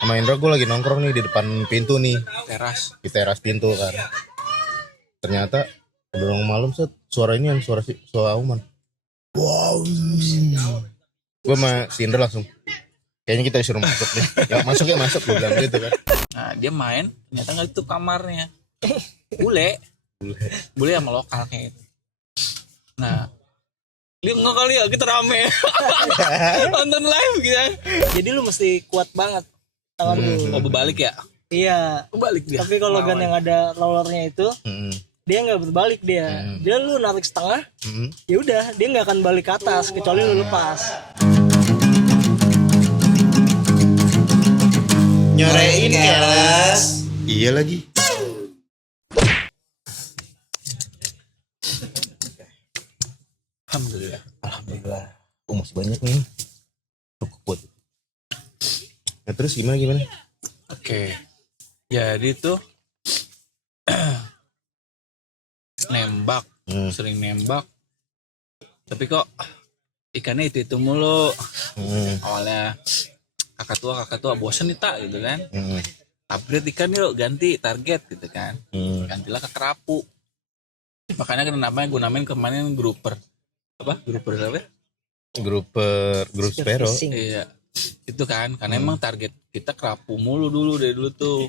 Sama Indra gue lagi nongkrong nih di depan pintu nih, Teras. di teras pintu kan. Ternyata udah malam set suara ini yang suara Auman. Wow. Gue sama si Indra langsung kayaknya kita disuruh masuk nih. Ya masuk gue bilang gitu kan. Nah dia main, ternyata nggak itu kamarnya. Bule sama lokal kayak itu. Nah dia nggak kali ya kita rame nonton live gitu kan. Jadi lu mesti kuat banget tangan lu. Mau berbalik ya? Iya. Berbalik dia. Tapi kalau gun yang ada rollernya itu, dia nggak berbalik dia. Dia lu narik setengah, ya udah dia nggak akan balik ke atas kecuali lu lepas. Nyorein kelas. Iya lagi. Alhamdulillah. Oh masih banyak nih. Cukup. Nah terus gimana? Oke. Jadi tuh nembak, sering nembak. Tapi kok ikannya itu mulu. Awalnya kakak tua bosen nih tak gitu kan. Upgrade ikan yuk, ganti target gitu kan. Gantilah ke kerapu. Makanya kenapa gue namain kemarin grup Spero. Iya. Itu kan karena emang target kita kerapu mulu dari dulu tuh.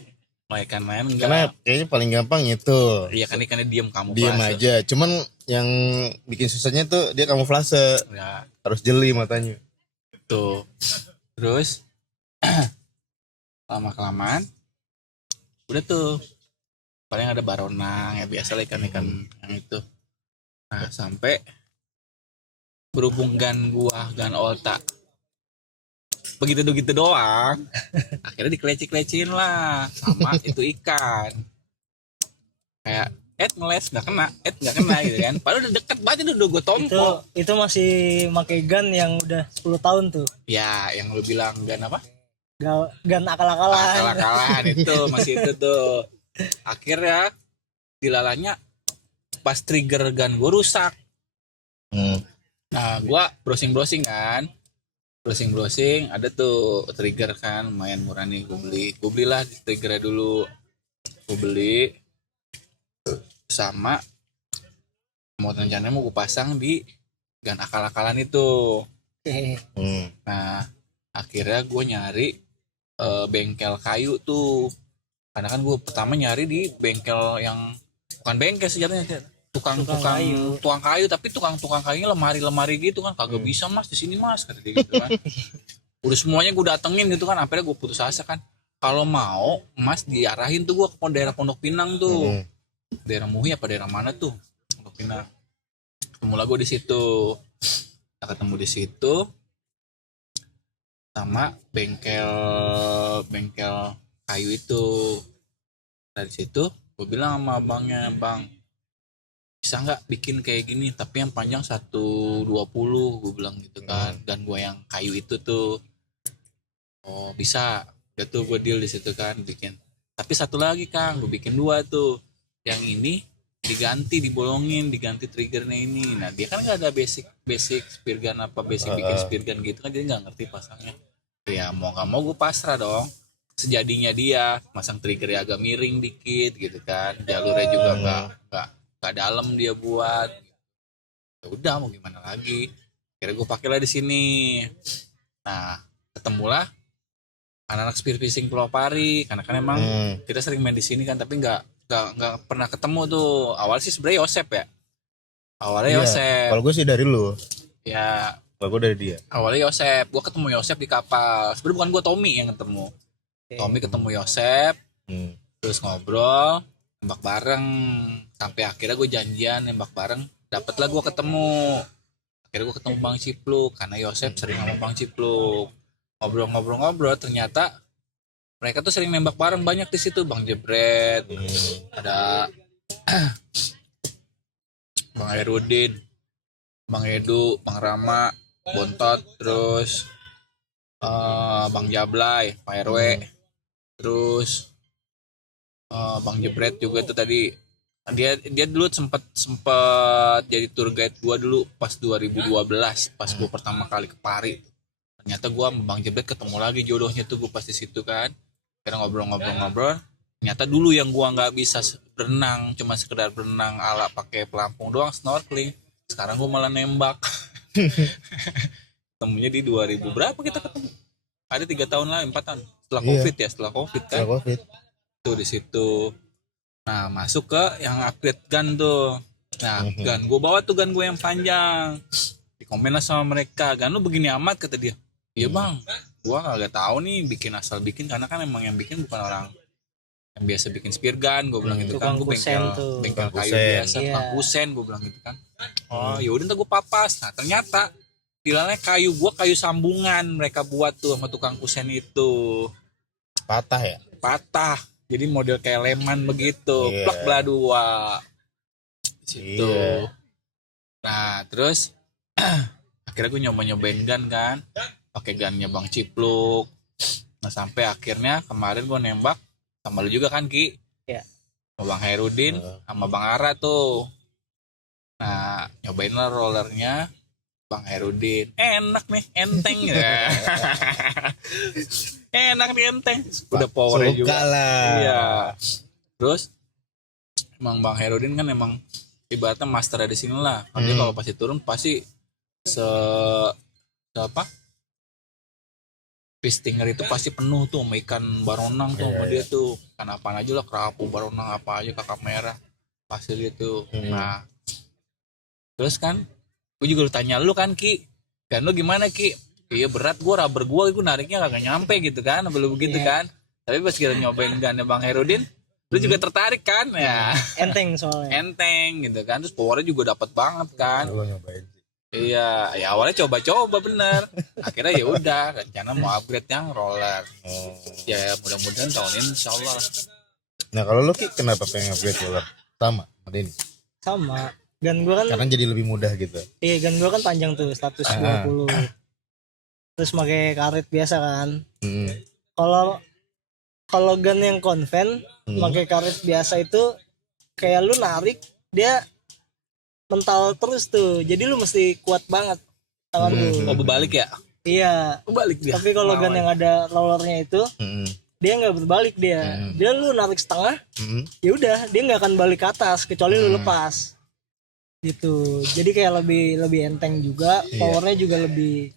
Ikan main enggak. Karena kayaknya paling gampang itu. Iya kan ikannya diem aja. Cuman yang bikin susahnya tuh dia kamuflase. Ya. Harus jeli matanya. Tuh. Terus lama-kelamaan udah tuh paling ada baronang ya biasa lah ikan-ikan yang itu. Nah sampai berhubung gan olta begitu doang akhirnya dikeleci-keleciin lah sama itu ikan kayak ngeles nggak kena gitu kan padahal udah deket banget udah gue tompok itu masih pakai gun yang udah 10 tahun tuh ya yang lu bilang gan apa gun akal-akalan itu masih itu tuh akhirnya dilalanya pas trigger gun gue rusak. Nah gue browsing kan browsing ada tuh trigger kan lumayan murah nih gue belilah triggernya dulu gue beli sama mau rencananya mau gue pasang di gun akal-akalan itu. Nah akhirnya gue nyari bengkel kayu tuh karena kan gue pertama nyari di bengkel yang bukan bengkel sejatinya tukang kayu tapi tukang kayunya lemari gitu kan kagak bisa mas di sini mas kata dia gitu kan. Udah semuanya gue datengin gitu kan akhirnya gue putus asa kan kalau mau mas diarahin tuh gue ke daerah Pondok Pinang tuh daerah Muhi apa daerah mana tuh Pondok Pinang ketemulah gue di situ ketemu di situ sama bengkel kayu itu. Dari situ gue bilang sama abangnya bang bisa nggak bikin kayak gini tapi yang panjang 120 gue bilang gitu kan dan gue yang kayu itu tuh oh bisa udah tuh gue deal di situ kan bikin tapi satu lagi kang gue bikin 2 tuh yang ini dibolongin diganti triggernya ini. Nah dia kan nggak ada basic spear gun apa basic bikin spear gun gitu kan dia nggak ngerti pasangnya ya mau nggak mau gue pasrah dong sejadinya dia masang triggernya agak miring dikit gitu kan jalurnya juga nggak dalam dia buat ya udah mau gimana lagi kira gue pakailah di sini. Nah ketemulah anak-anak spear fishing Pulau Pari karena kan emang kita sering main di sini kan tapi nggak pernah ketemu tuh awal sih sebenarnya Yosep ya awalnya Yosep kalau gue sih dari lu ya kalau gue dari dia awalnya Yosep gue ketemu Yosep di kapal sebenarnya bukan gue Tommy yang ketemu Tommy ketemu Yosep terus ngobrol nembak bareng sampai akhirnya gue janjian nembak bareng dapatlah gue ketemu akhirnya gue ketemu Bang Cipluk karena Yosep sering sama Bang Cipluk ngobrol ternyata mereka tuh sering nembak bareng banyak di situ Bang Jebret ada Bang Herudin Bang Edu Bang Rama Bontot terus Bang Jablay Pak RW terus Bang Jebret juga tuh tadi dia dulu sempat jadi tour guide gua dulu pas 2012 pas gua pertama kali ke Pari Ternyata gue sama Bang Jebret ketemu lagi jodohnya tuh, gue pas di situ kan. Karena ngobrol-ngobrol. Ternyata dulu yang gue nggak bisa berenang, cuma sekedar berenang ala pakai pelampung doang, snorkeling. Sekarang gue malah nembak. Ketemunya di 2000 berapa kita ketemu? Ada 3 tahun lah, 4 tahun. Setelah COVID ya, setelah COVID kan. Setelah COVID. Tuh di situ. Nah, masuk ke yang upgrade gun tuh. Nah, gun gue bawa tuh, gun gue yang panjang. Dikomen lah sama mereka, gun lu begini amat, kata dia. Iya bang, gue kagak tahu nih, bikin asal bikin, karena kan emang yang bikin bukan orang yang biasa bikin spear gun, gue bilang gitu kan. Gue bengkel kayu biasa, tukang kusen, gue bilang gitu kan. Oh yaudah ntar gue papas. Nah ternyata bilangnya kayu, gue kayu sambungan mereka buat tuh sama tukang kusen itu. Patah ya? Patah, jadi model kayak leman begitu. Plak belah dua situ. Nah terus akhirnya gue nyobain gun kan, pakai gunnya Bang Cipluk. Nah sampai akhirnya kemarin gue nembak sama lu juga kan Ki, sama Bang Hairudin sama Bang Ara tuh. Nah nyobain lah rollernya Bang Hairudin, enak nih, enteng ya. Enak nih, enteng, udah powernya juga lah. Iya. Terus emang Bang Hairudin kan emang ibaratnya master di sini lah. Nanti kalau pasti turun pasti apa? Fish stinger itu pasti penuh tuh sama ikan baronang tuh sama dia tuh. Ikan apaan aja lah, kerapu, baronang apa aja, kakap merah. Pasti gitu. Nah, terus kan gue juga lu tanya lu kan Ki, kan lu gimana Ki? Iya berat, gue rubber gue nariknya kagak nyampe gitu kan, belum begitu kan. Tapi pas kita nyobain gunnya Bang Hairudin, lu juga tertarik kan ya. Enteng soalnya. Enteng gitu kan, terus powernya juga dapat banget kan. Lu nyobain sih. Iya, ya awalnya coba-coba bener. Akhirnya ya udah, rencana mau upgrade yang roller. Ya mudah-mudahan tahun ini insyaallah. Nah kalau lu Ki kenapa pengen upgrade roller? Sama Denny? Sama. Gun gue kan Karena jadi lebih mudah gitu. Iya, gun gue kan panjang tuh 120. Terus pakai karet biasa kan. Kalau gun yang konven pakai karet biasa itu kayak lu narik dia mental terus tuh, jadi lu mesti kuat banget tangan lu. Mau berbalik ya? Iya, Berbalik dia. tapi kalau gun yang ada rollernya itu dia nggak berbalik dia. Dia lu narik setengah, ya udah dia nggak akan balik ke atas kecuali lu lepas gitu. Jadi kayak lebih enteng juga, powernya juga lebih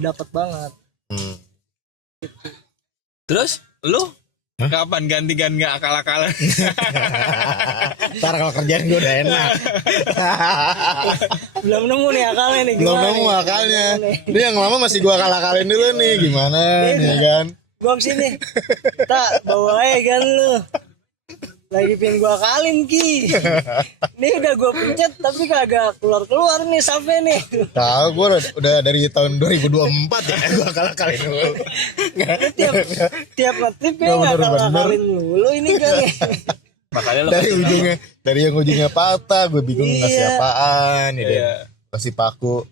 dapat banget. Gitu. Terus lu kapan ganti-ganti nggak akal-akalan? Ntar kalau kerjaan gue udah enak. Belum nemu nih akalnya nih. Belum nemu akalnya. Ini yang lama masih gue akal-akalin dulu nih. Gimana nih kan? Gua kesini. Tak bawa aja kan lu. Lagi pengen gua akalin Ki. Ini udah gua pencet tapi kagak keluar nih sampai nih. Tahu gue udah dari tahun 2024 ya gue akal-akalin dulu. Tiap ngetrip ya nggak akalin dulu ini kan. Makanya dari yang ujungnya patah, gue bingung ngasih apaan ya. Kasih paku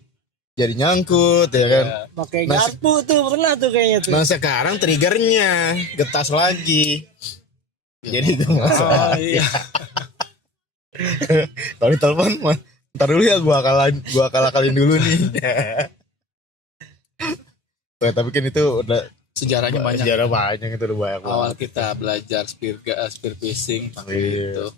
jadi nyangkut ya kan. Pakai garpu tuh pernah tuh kayaknya tuh. Nah sekarang triggernya getas lagi. Jadi itu masalah. Kalau ditelepon mah ntar dulu ya gua akal-akalin dulu nih. Tapi kan itu udah sejarah banyak itu udah banyak. Awal kita belajar spear fishing pakai itu.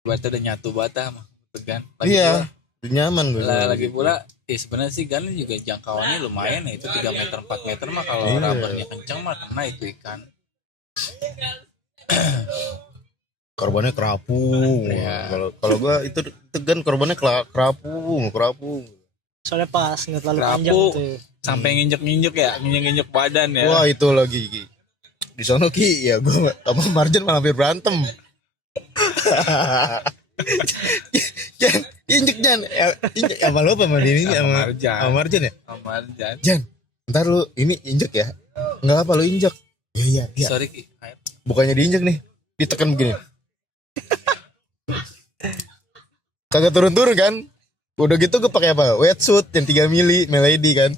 Berarti udah nyatu bata mah kan. Iya. Nyaman gue. Lagi pula sebenarnya sih kan juga jangkauannya lumayan ya, itu 3 meter 4 meter mah kalau rubbernya kencang mah kena itu ikan. Korbannya kerapu. Kalau gua itu kan korbannya kerapu. Soalnya pas nggak terlalu panjang tuh. Sampai nginjek ya, nginjek badan ya. Wah itu lagi Ki. Di sono Ki ya gua sama Marjan malah hampir berantem. Injek sama lo sama ini sama Marjan ya? Sama Marjan. Jan, ntar lu ini injek ya. Enggak apa lu injek. Iya. Sorry Ki. Bukannya diinjek nih, ditekan begini. Kagak turun-turun kan? Udah gitu gue pakai apa? Wetsuit yang 3 mili, Melody kan.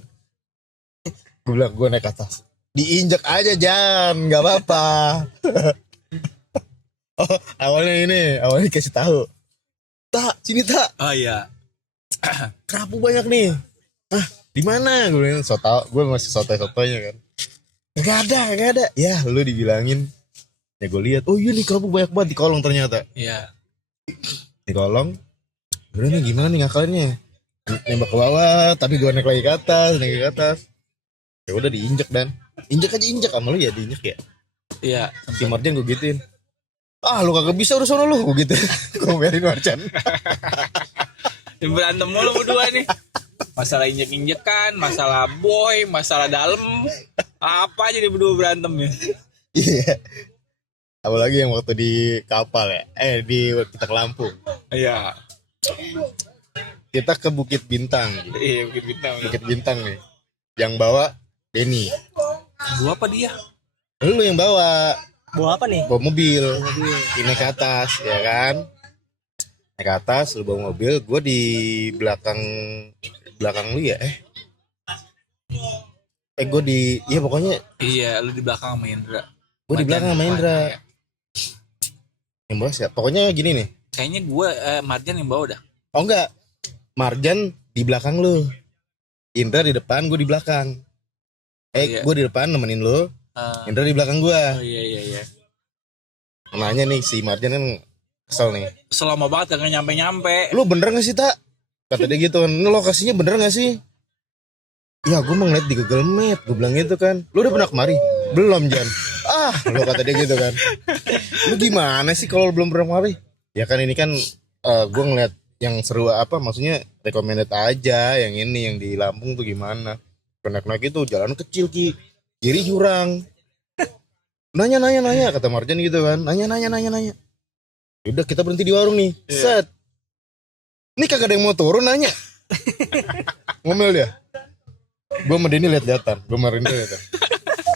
Gue bilang gue naik atas. Diinjek aja Jan, nggak apa-apa. awalnya dikasih tahu. Tak, sini tak. Oh iya. Kerapu banyak nih. Di mana? Gue bilang gue masih sotoy-sotoynya kan. Gak ada. Ya lu dibilangin. Ya gue lihat, oh iya nih kabuk banyak banget di kolong ternyata. Iya. Di kolong. Udah nih gimana nih ngakalinnya? Nembak ke bawah, tapi gue naik lagi ke atas. Ya udah diinjek dan. Injek sama lu ya diinjek ya. Iya. Si Marjan gue gituin. Ah lu kagak bisa udah sono lu gue gitu. Gue biarin Marjan. Berantem mulu berdua nih. Masalah injek-injekan, masalah boy, masalah dalam. Apa aja di berdua berantem ya. Iya. Apalagi yang waktu di kapal ya. Di kita ke Lampung. Iya. Kita ke Bukit Bintang. Iya, Bukit Bintang. Bukit Bintang nih. Yang bawa Denny. Gua apa dia? Lu yang bawa. Bawa apa nih? Bawa mobil. Ini ke atas ya kan. Naik ke atas lu bawa mobil, gue di belakang lu ya. Gue di, iya pokoknya. Iya, lu di belakang sama Indra. Gue di belakang sama Indra. Ya. Yang bawa siapa? Pokoknya gini nih. Kayaknya gue Marjan yang bawa dah. Oh enggak, Marjan di belakang lu, Indra di depan, gue di belakang. Iya. Gue di depan nemenin lu, Indra di belakang gue. Oh iya. Nanya nih si Marjan kan kesel nih. Selama banget gak nyampe. Lu bener gak sih tak? Kata dia gitu kan. Ini lokasinya bener gak sih? Ya gue mau ngeliat di Google Map. Gue bilang gitu kan. Lu udah pernah kemari? Belum Jan. Lu kata dia gitu kan. Lu gimana sih kalau belum pernah kemari? Ya kan ini kan gue ngeliat yang seru apa. Maksudnya recommended aja. Yang ini yang di Lampung tuh gimana. Naik itu jalan kecil Ki. Kiri jurang. Nanya kata Marjan gitu kan. Nanya. Udah kita berhenti di warung nih. Set. Ini kagak ada yang mau turun nanya. Ngomel dia. Gue sama Denny lihat-lihatan. Gue marin lihat-lihatan.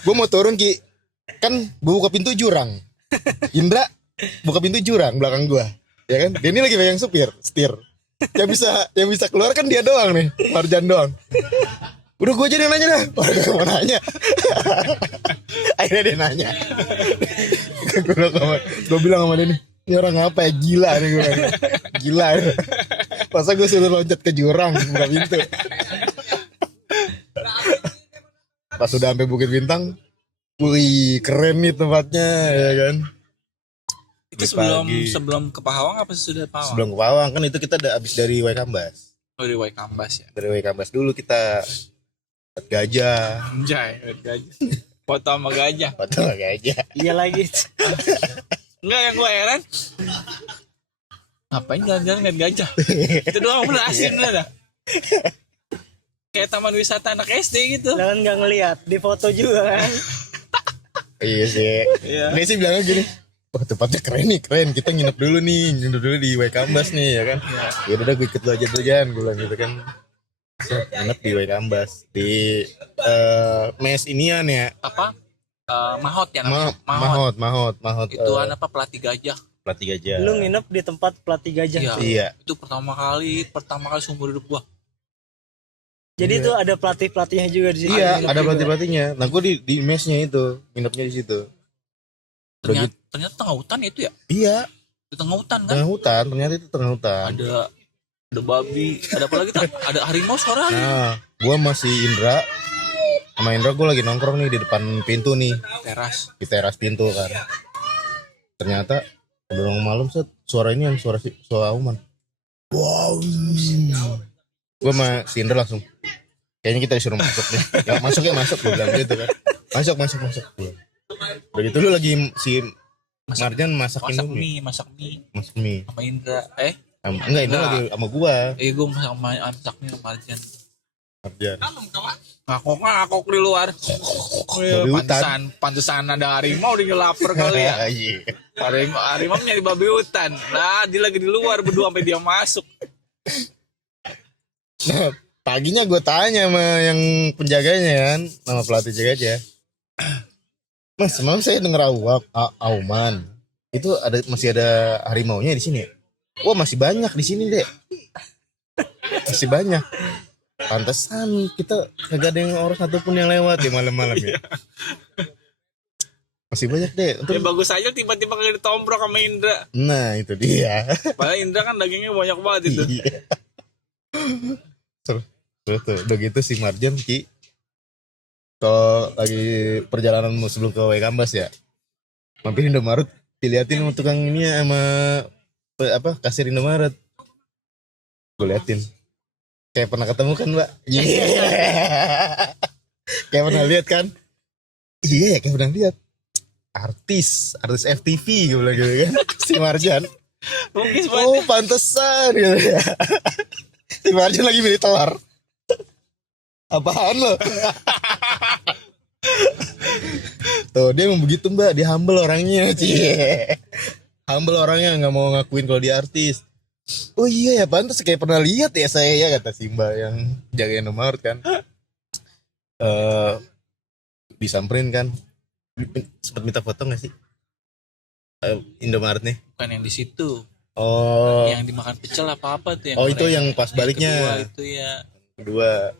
Gue mau turun Ki. Kan buka pintu jurang. Indra buka pintu jurang belakang gue. Ya kan? Denny lagi pegang setir. Yang bisa keluar kan dia doang nih. Marjan doang. Udah gue aja yang nanya dah. Udah mau nanya. Akhirnya dia nanya. Gue bilang sama Denny. Ini orang apa ya, gila nih gue. Gila ya. Masa gue suruh loncat ke jurang buka pintu. Pas udah sampai Bukit Bintang, wih keren nih tempatnya ya kan. Itu sebelum ke Pahawang apa sesudah Pahawang? Sebelum ke Pahawang kan itu kita udah abis dari Waikambas. Oh dari Waikambas ya. Dari Waikambas dulu kita lihat gajah. Anjay, lihat gajah. Foto sama gajah. Iya lagi. Enggak, yang gue heran ngapain jalan-jalan ngeliat gajah. Itu doang bener asin bener dah. Kayak taman wisata anak SD gitu. Jangan nggak ngelihat di foto juga kan. Iya sih. Iya. Ini sih bilangnya gini, wah tempatnya keren. Kita nginep dulu di Waikambas nih ya kan. Ya udah gue ikut lu aja dulu Jan, gue bilang gitu kan. Nginep di Waikambas di mes inian ya. Apa? Mahot ya namanya. Mahot. Itu apa pelatih gajah. Lu nginep di tempat pelatih gajah. Iya. Itu pertama kali seumur hidup gua. Jadi itu ada pelatihnya juga di situ. Iya, ada pelatihnya. Nah, gue di mesnya itu, nginepnya di situ. Ternyata tengah hutan itu ya? Iya. Di tengah hutan kan? Ternyata itu tengah hutan. Ada babi, ada apa lagi? Ada harimau suara. Nah, gue masih Indra. Sama Indra gue lagi nongkrong nih di depan pintu nih. Di teras pintu kan. Ternyata udah malam suara ini yang suara Auman. Wow. Gue sama si Indra langsung. Kayaknya kita disuruh masuk nih. Ya masuk gue bilang gitu kan. Masuk. Udah gitu lu lagi si Marjan masak mie. Masak mie. Sama Indra. Enggak, Indra lagi sama gua. Gue masak mie sama Marjan. Ngakok di luar. Pantesan ada harimau dia lapar kali ya. Harimau nyari babi hutan. Nah, dia lagi di luar berdua sampai dia masuk. Nah, paginya gue tanya sama yang penjaganya kan, nama pelatih jaga. Mas, semalam saya denger Auman. Itu masih ada harimaunya di sini. Wah, masih banyak di sini, Dek. Masih banyak. Pantesan kita kagak ada yang orang satupun yang lewat di malam-malam ya. Masih banyak deh. Ya bagus aja tiba-tiba kagak ditomprok sama Indra. Nah itu dia. Padahal Indra kan dagingnya banyak banget itu. Betul. Udah gitu si Marjan Ki, kalau lagi perjalanan sebelum ke Waikambas ya, mampir Indomaret, diliatin sama tukang ini sama kasir Indomaret. Gue liatin, kayak pernah ketemu kan Mbak? Iya. Kayak pernah lihat kan? Iya, kayak pernah lihat. Artis FTV gue bilang gitu kan. Si Marjan. Mungkin Oh pantesan gitu ya. Si Marjan lagi beli telur. Apaan lo? Tuh dia emang begitu Mbak, dia humble orangnya. Cie. Humble orangnya, nggak mau ngakuin kalau dia artis. Oh iya ya, pantas kayak pernah lihat ya saya ya, kata si Mbak yang jagain Indomaret kan. Disamperin kan, sempat minta foto nggak sih? Indomaret nih. bukan yang di situ. Oh. Yang dimakan pecel apa tuh yang Oh itu yang pas baliknya. kedua itu ya. Kedua.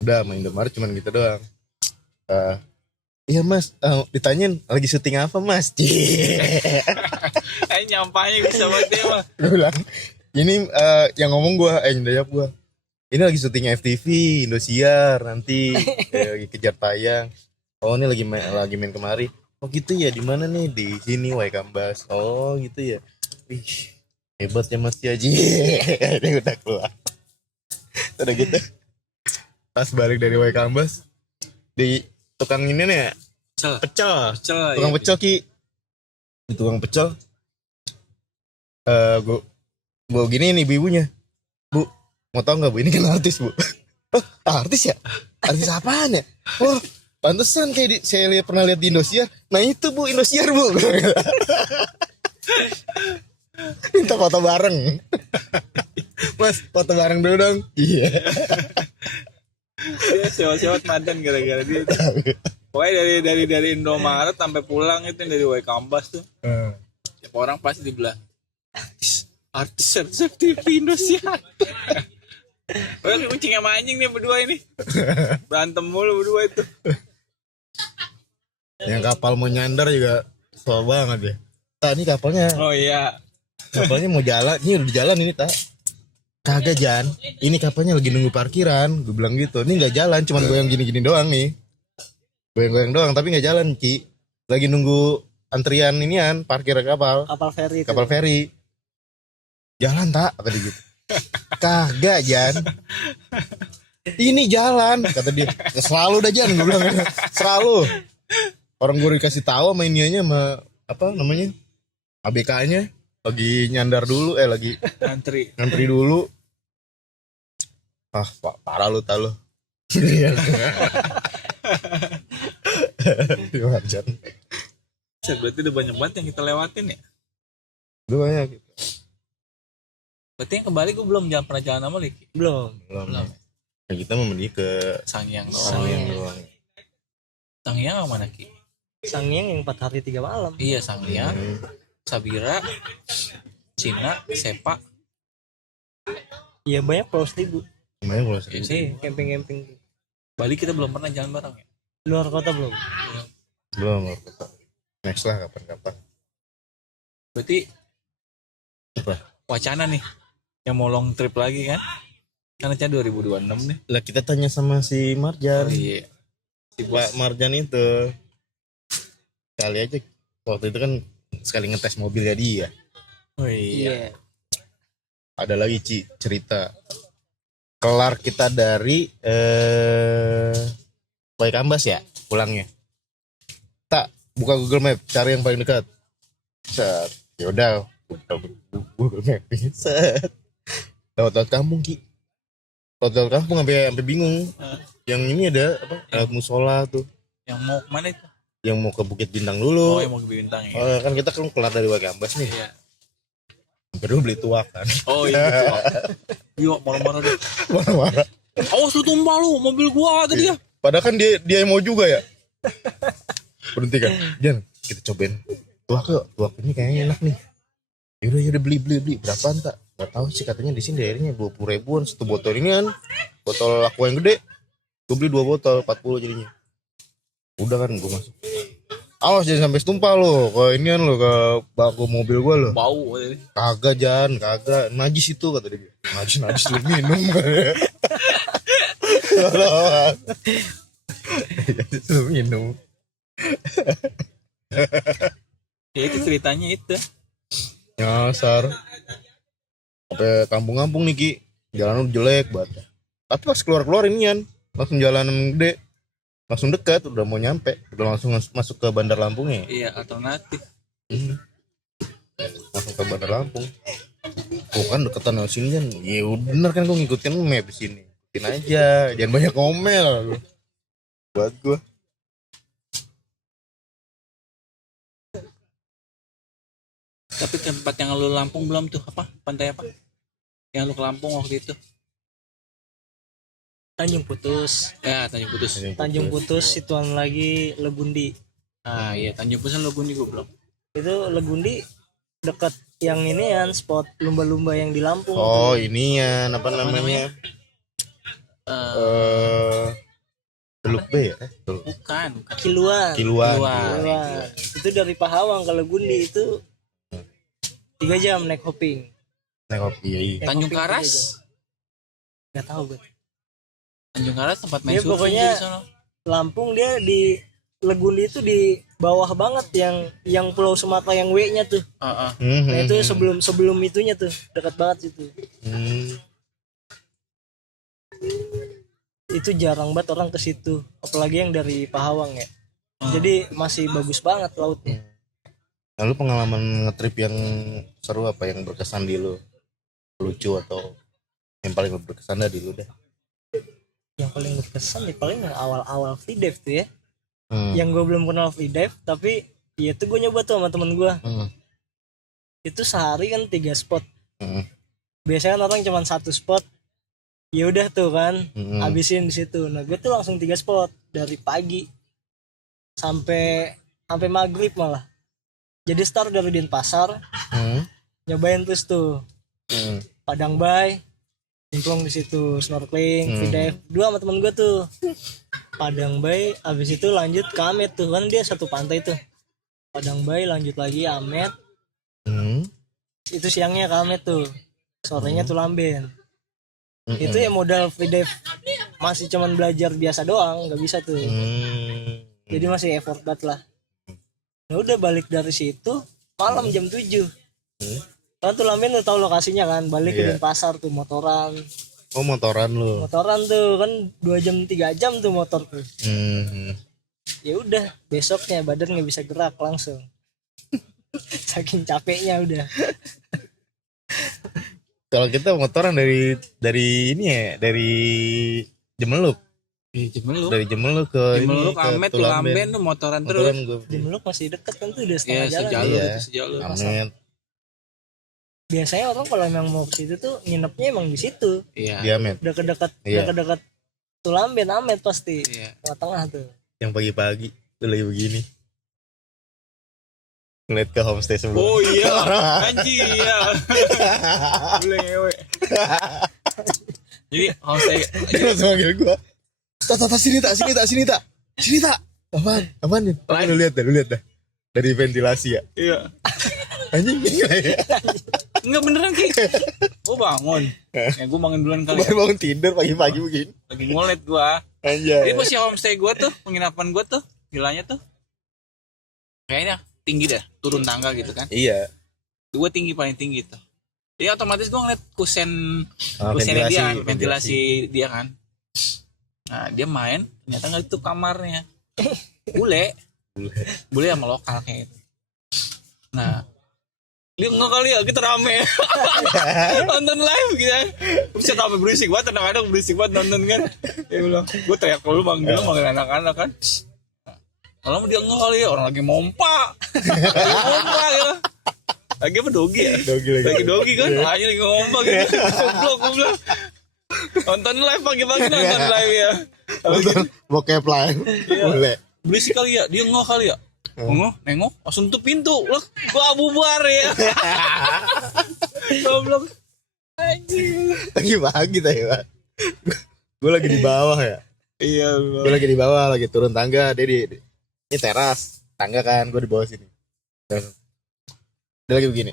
Udah main Indomaret cuman gitu doang. Iya mas, ditanyain lagi syuting apa mas? Nyampahnya bisa banget dia mah. Gue bilang, ini yang ngomong gue, jawab gue. Ini lagi syuting FTV, Indosiar nanti lagi kejar tayang. Oh ini lagi main kemari. Oh gitu ya, di mana nih? Di sini Waikambas. Oh gitu ya. Wih, hebat ya Mas Yaji. Ini udah keluar. Udah gitu. Pas balik dari Waikambas, di tukang ini nih, pecel. Tukang ya. pecel Ki. Di tukang pecel. Gue gini nih ibunya. Bu, mau tau gak Bu, ini kan artis Bu. Oh artis ya? Artis apaan ya? Oh pantesan kayak saya pernah lihat di Indosiar. Nah itu Bu, Indosiar Bu. Minta foto bareng. Mas foto bareng dulu dong. Iya. Dia sewot-sewot madan gara-gara dia. Pokoknya dari Indomaret sampai pulang itu dari Waikambas tuh. Siapa orang pasti dibilang artis TV Indosiar. Oh, kucing sama anjing nih berdua ini. Berantem mulu berdua itu. Yang kapal mau nyandar juga soal banget ya. Tak ini kapalnya. Oh iya. Kapalnya mau jalan. Ini udah jalan ini tak. Kagak Jan. Ini kapalnya lagi nunggu parkiran. Gue bilang gitu. Ini nggak jalan. Cuman goyang gini-gini doang nih. Goyang-goyang doang. Tapi nggak jalan Ki. Lagi nunggu antrian inian. Parkir kapal. Kapal feri. Jalan tak? Kata dia gitu. Kagak Jan. Ini jalan. Kata dia. Ya, selalu dah Jan. Gue bilang. Selalu. Orang gue dikasih tahu sama iniannya sama apa namanya ABK-nya lagi nyandar dulu lagi ngantri dulu. Pak parah lu tau lu. Wajar. Berarti udah banyak banget yang kita lewatin ya. Udah banyak. Berarti yang kembali gue belum pernah jalan sama Liki. Belum. Ya, kita mau menuju ke Sangyang doang. Sangyang mana Ki? Sangyang yang 4 hari 3 malam. Iya Sangyang, Sabira, Cina, Sepa. Iya banyak Pulau Seribu. Gimana kalau Iya sih. Camping. Bali kita belum pernah jalan bareng ya. Luar kota belum? belum. Next lah kapan-kapan. Berarti Apa? wacana nih yang mau long trip lagi kan? Karena 2026 nih. Lah kita tanya sama si Marjan. Oh, iya. Si Pak Marjan itu. Kali aja waktu itu kan sekali ngetes mobilnya dia. Oh iya. Ada lagi cerita. Kelar kita dari Waikambas ya pulangnya. Tak buka Google Map cari yang paling dekat. Set. Ya udah Google Map. Set. Lewat kampung Ki. Lewat kampung sampai bingung. Yang ini ada apa? Alat musola tuh. Yang mau kemana itu? Yang mau ke Bukit Bintang dulu. Oh yang mau ke Bintang ya. Oh, kan kita kan kelar dari Waikambas nih. Iya. Baru beli tuak kan. Oh iya. Yuk marah-marah deh. Marah-marah. Awas lu tumpah lu mobil gua tadi ya. Padahal kan dia yang mau juga ya. Berhenti kan. Jan, kita cobain tuak yuk. Tuak ini kayaknya enak nih. Yaudah beli. Berapaan tak? Gak tahu sih katanya di sini daerahnya 20 ribuan satu botol ini kan. Botol aqua yang gede. Gue beli 2 botol 40 jadinya. Udah kan gue masuk. Awas jangan sampai tumpah lo. Ke inian lo ke baku mobil gue lo. Bau tadi. Kagak Jan, kagak. Najis itu kata dia. Najis lu minum. Lu minum. Ya itu ceritanya itu. Nyasar. Sampai kampung-kampung nih Ki. Jalan udah jelek banget. Tapi pas keluar inian, langsung jalanan gede. Langsung dekat, udah mau nyampe. Udah langsung masuk ke Bandar Lampungnya. Iya, alternatif. Langsung ke Bandar Lampung. Oh kan deketan sama sini kan. Ya udah bener kan gue ngikutin map di sini. Ikutin aja, jangan banyak ngomel lu. Buat gue. Tapi tempat yang lu Lampung belum tuh apa? Pantai apa? Yang lu ke Lampung waktu itu? Tanjung Putus. Ya, Tanjung Putus. Tanjung Putus, situan lagi Legundi. Ah iya, Tanjung Putus lu gue belum. Itu Legundi dekat yang ini kan spot lumba-lumba yang di Lampung. Oh ini ya, apa namanya? Teluk B ya? Bukan. Kiluan. Kiluan. Itu dari Pahawang ke Legundi itu 3 jam naik hopping. Naik kopi. Iya. Tanjung Karas? Gak tahu gue. Tanjung Karas tempat main Dia surfing pokoknya di sana. Lampung dia di Legundi itu di bawah banget yang Pulau Sumatera yang W-nya tuh. Nah itu sebelum itunya tuh dekat banget itu. Itu jarang banget orang ke situ, apalagi yang dari Pahawang ya. Jadi masih bagus banget lautnya. Lalu pengalaman ngetrip yang seru apa yang berkesan di lu? Lucu atau yang paling berkesan di lu deh? Yang paling berkesan nih paling yang awal-awal free dive tuh ya. Yang gue belum kenal free dive tapi ya itu gue nyoba tuh sama temen gue. Itu sehari kan 3 spot. Biasanya kan orang cuma 1 spot. Ya udah tuh kan habisin di situ. Nah gue tuh langsung 3 spot dari pagi sampai maghrib malah. Jadi start dari Denpasar, nyobain terus tuh Padang Bay, nyemplung di situ snorkeling, free dive, 2 sama temen gue tuh. Padang Bay, abis itu lanjut ke Amet tuh kan dia satu pantai tuh. Padang Bay lanjut lagi Amet. Itu siangnya ke Amet tuh, sorenya tuh Lamben. Itu ya modal free dive masih cuman belajar biasa doang, nggak bisa tuh. Jadi masih effort banget lah. Nah udah balik dari situ malam jam 7. Kan tuh Lamben tuh tahu lokasinya kan, balik ke Denpasar tuh motoran. Oh motoran lu. Motoran tuh kan 2 jam 3 jam tuh motor tuh. Ya udah besoknya badan nggak bisa gerak langsung. Saking capeknya udah. Kalau kita motoran dari ini ya, dari Jemeluk. Dari Jemeluk ke Jemeluk, Amet, tuh Lamben tuh motoran terus. Jemeluk masih deket kan tuh udah setengah jalan. Sejalur. Amet. Biasanya orang kalau memang mau ke situ tuh nginepnya emang di situ. Iya. Di Amet. Dekat tuh Lamben Amet pasti. Tengah-tengah tuh. Yang pagi-pagi tuh lagi begini. Ngeliat ke homestay sebelum. Oh iya, anjir iya. Boleh ngewe. Jadi homestay. Dia langsung manggil gue. Tak sini tak. Apaan nih? Lu lihat dah. Dari ventilasi ya. Iya. Anjing gila ya. Enggak beneran Ki. Oh bangun. Gue bangun duluan kali. Baru bangun tidur pagi-pagi begini. Lagi ngolet gue. Anjay. Jadi posisi homestay gue tuh, penginapan gue tuh, vilanya tuh kayaknya tinggi dah, turun tangga gitu kan. Iya. Gue paling tinggi tuh. Jadi otomatis gue ngeliat kusennya dia, ventilasi dia kan. Nah dia main, ternyata nggak itu kamarnya. Bule sama lokal kayak gitu. Nah dia nggak kali ya, kita rame nonton live gitu kan. Bisa rame berisik banget, kadang-kadang berisik banget nonton kan. Dia bilang, gue teriak dulu manggil anak-anak kan. Kalau dia nggak kali ya, orang lagi mompa gitu. Lagi apa dogi ya? Lagi dogi kan, hanya lagi ngompa gitu. Goblok. Nonton live pagi-pagi nonton live ya. Nonton bokep live. Boleh. Berisik kali ya, dia nggak kali ya. Nengok, langsung tutup pintu. Loh, gua bubar ya. Goblok. Anjing. Pagi-pagi tadi, Pak. Gue lagi di bawah ya. Iya, gue lagi di bawah, lagi turun tangga. Dia ini teras, tangga kan, gue di bawah sini. Dia lagi begini.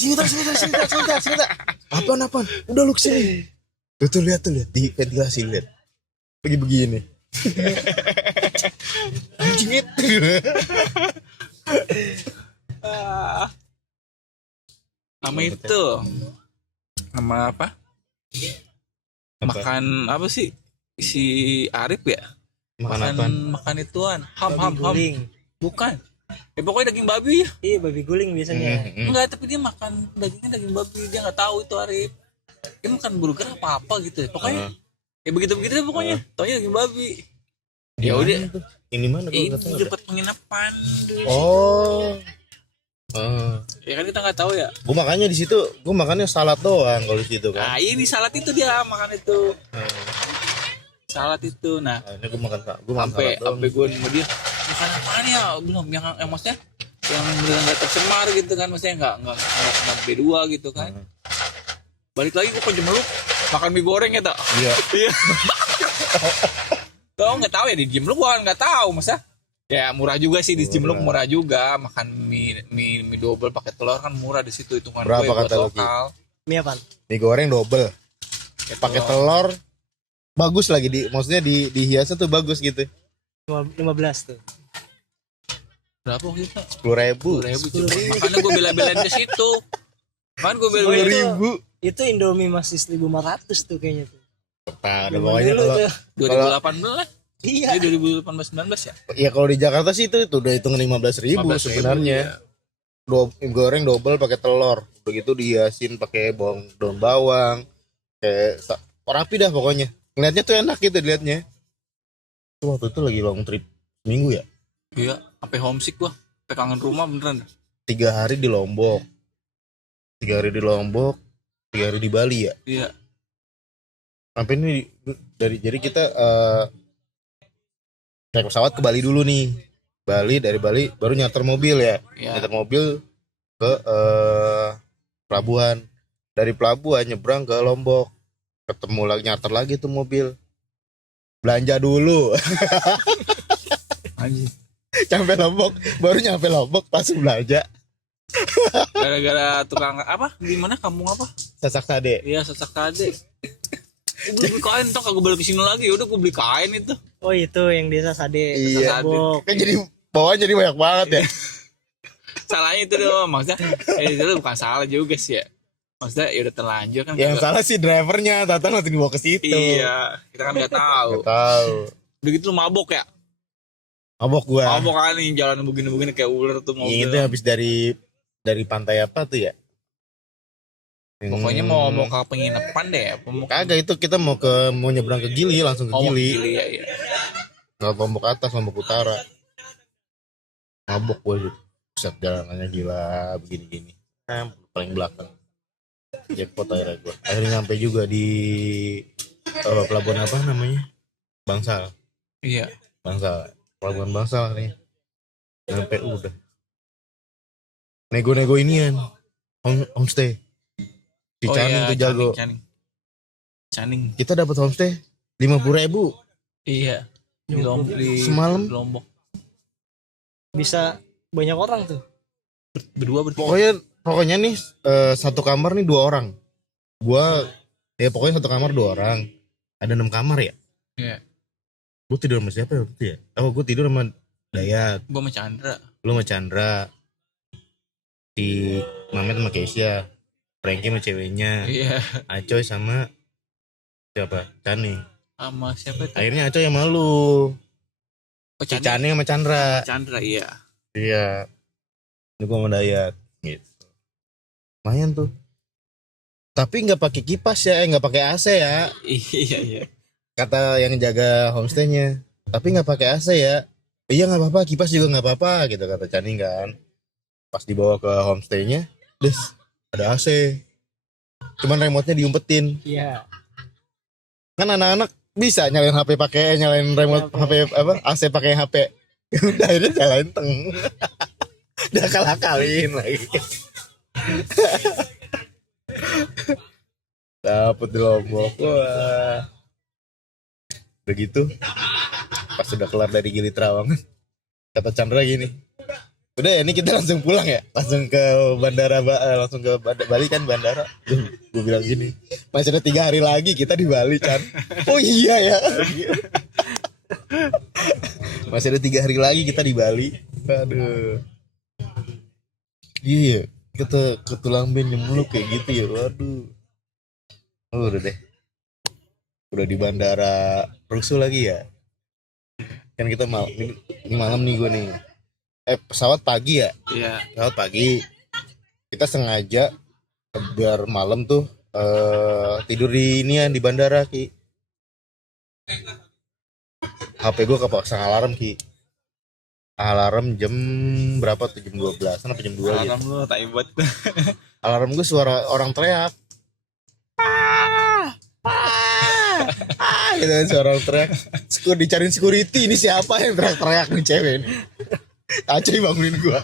Sini tak. Apaan? Udah lu kesini. Tuh lihat di ventilasi lihat. Lagi begini. Anjing itu. Sama itu. Sama apa? Makan apa sih? Si Arif ya? Makan ituan. Ham. guling. Bukan. Pokoknya daging babi ya. Iya, babi guling biasanya. Enggak, tapi dia makan dagingnya daging babi. Dia nggak tahu itu Arif. Dia makan burger apa gitu ya. Pokoknya begitu deh pokoknya. Taunya daging babi. Ya udah. Ini mana gua Ini enggak tahu. dekat penginapan. Oh. Ya kan kita nggak tahu ya. Gue makanya di situ, gue makannya salad doang kalau di situ kan. Nah, ini salad itu dia makan itu. Salad itu. Nah, Ini gue makan salad doang. sampai gue sama dia makan apaan ya, belum yang maksudnya yang bener nggak tercemar gitu kan, maksudnya nggak B2 gitu kan. Balik lagi gue penjemeluk makan mie goreng ya tak. Iya. Kau nggak tahu ya di Jemluk, gua nggak tahu masa. Ya murah juga sih di Jemluk, murah juga. Makan mie double pakai telur kan murah di situ, hitungan Berapa gue buat kata lu, Ki? lokal. Mie apaan? Mie goreng double. Pakai telur. Bagus lagi maksudnya dihiasnya tuh bagus gitu. 15 tuh. Berapa waktu itu? 10.000. 10.000 cuma. Makanya gue bela-belain ke situ. Kan gue bela-belain 10.000. Itu Indomie masih 1.500 tuh kayaknya tuh. Nah, Zaman pokoknya dulu kalau tuh. 2018. Iya. Ini 2018-19 ya? ya kalau di Jakarta sih itu udah hitungan 15.000 sebenarnya. Mie goreng double pakai telur. Begitu dihiasin pakai daun bawang. Kayak rapi dah pokoknya. Ngeliatnya tuh enak gitu dilihatnya. Itu waktu itu lagi long trip minggu ya. Iya, sampai homesick gua. Sampai kangen rumah beneran. 3 hari di Lombok. 3 hari di Lombok. 3 hari di Bali ya. Iya. Sampai ini jadi kita naik pesawat ke Bali dulu nih. Dari Bali baru nyarter mobil ya. Iya. Nyarter mobil ke pelabuhan. Dari pelabuhan nyebrang ke Lombok. Ketemu lagi nyarter lagi tuh mobil. Belanja dulu. Anjing. Sampai Lombok, baru nyampe Lombok langsung belanja. Gara-gara tukang apa? Di mana kampung apa? Sasak sade. Iya, sasak kade. Gue beli kain, toh kagak balik kesini lagi. Udah gue beli kain itu. Oh itu yang desa Sade. Iya. Lombok. Kan jadi bawaan jadi banyak banget ya. Salahnya itu doang, maksudnya itu bukan salah juga sih ya. Maksudnya ya udah terlanjur kan. Yang salah sih drivernya, Tata langsung dibawa ke situ. Iya, kita kan nggak tahu. Nggak tahu. Udah gitu lu mabok ya? Mabok gua. Mabok kan nih, jalan begini-begini kayak ular tuh mobil. Ini tuh habis dari pantai apa tuh ya? Pokoknya mau ke penginapan deh. Kagak, itu kita mau nyebrang ke Gili, langsung ke Gili. Gili ya, iya. Nggak Lombok atas, Lombok utara. Mabok gua gitu. Set jalanannya gila begini-gini. Paling belakang. Jackpot akhirnya gua. Akhirnya nyampe juga di pelabuhan apa namanya? Bangsal. Iya. Bangsal. Pelabuhan Bangsal nih. Nyampe udah. Nego-nego inian. Homestay. Di Caning tuh jago. Caning. Kita dapat homestay 50.000. Iya. Di Semalam. Lombok. Bisa banyak orang tuh. Berdua. Pokoknya nih satu kamar nih 2 orang. Gua ya pokoknya satu kamar 2 orang. Ada 6 kamar ya. Iya. Gue tidur sama siapa waktu itu ya? Oh, gue tidur sama Dayat. Gua sama Chandra. Lu sama Chandra. Si Mamet sama Keisha. Frankie sama ceweknya. Iya. Acoy sama siapa? Caning. Sama siapa itu? Akhirnya Acoy yang malu. Oh, Si Caning sama Chandra. Chandra, iya. Iya. Ini gue sama Dayat. Gitu. Lumayan tuh. Tapi nggak pakai kipas ya, nggak pakai AC ya. Iya. Kata yang jaga homestaynya. Tapi nggak pakai AC ya. Iya nggak apa-apa, kipas juga nggak apa-apa gitu kata Caning kan. Pas dibawa ke homestaynya, ada AC. Cuman remote-nya diumpetin. Iya. Kan anak-anak bisa nyalain HP pakai nyalain remote HP apa AC pakai HP. Udah akhirnya nyalain teng. Udah kalah-kalahin lagi. Dapet di Lombok. Wah. Begitu. Pas sudah kelar dari Gili Trawangan, kata Chandra gini, Udah ya, ini kita langsung pulang ya, langsung ke bandara, langsung ke Bali kan bandara. Gue bilang gini, masih ada 3 hari lagi kita di Bali kan. Oh iya ya. Masih ada 3 hari lagi kita di Bali. Aduh. Iya, kita ke Tulang Ben Muluk kayak gitu ya. Waduh. Oh, udah deh. Udah di bandara Rusuh lagi ya. Kan kita ini malam nih gue nih. Pesawat pagi ya? Iya. Pesawat pagi. Kita sengaja biar malam tuh tidur di ini ya, di bandara Ki. HP gue kepasang alarm Ki. Alarm jam berapa tuh? Jam 12 apa jam 2 Alarm lu tak buat. Alarm gue suara orang teriak. Gitu kan, suara orang teriak. Dicariin security, ini siapa yang teriak-teriak nih cewek ini. Acoy bangunin gue.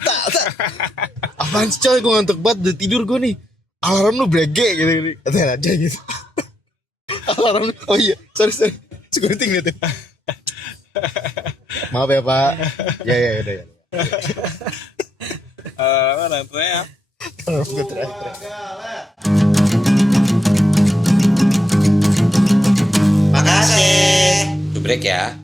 Tak. Apaan sih coy, gue ngantuk banget, udah tidur gue nih. Alarm lu brege gitu. Katanya aja gitu. Alarm lu, oh iya, sorry. Security ngeliatin. Maaf ya Pak. Ya udah ya. Orang teriak. Gue teriak. Makasih. Break ya.